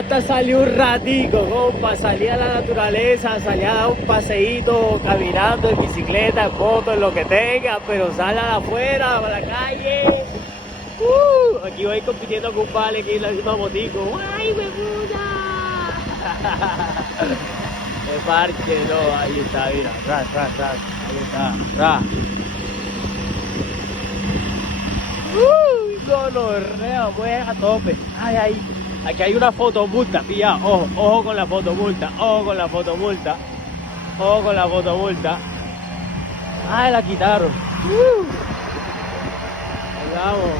hasta salí un ratico, compa, salí a la naturaleza, salí a dar un paseíto, caminando en bicicleta, en moto, en lo que tenga, pero sal afuera, a la calle. Aquí voy compitiendo con un vale que es la misma motico. ¡Ay, me puta! ¡Qué parche, no! Ahí está, mira, ahí está, gonorrea, pues a tope. Ay, ay. Aquí hay una fotomulta, pilla, ojo, ojo con la fotomulta, ojo con la fotomulta, ojo con la fotomulta. Ay, la quitaron. Ahí vamos.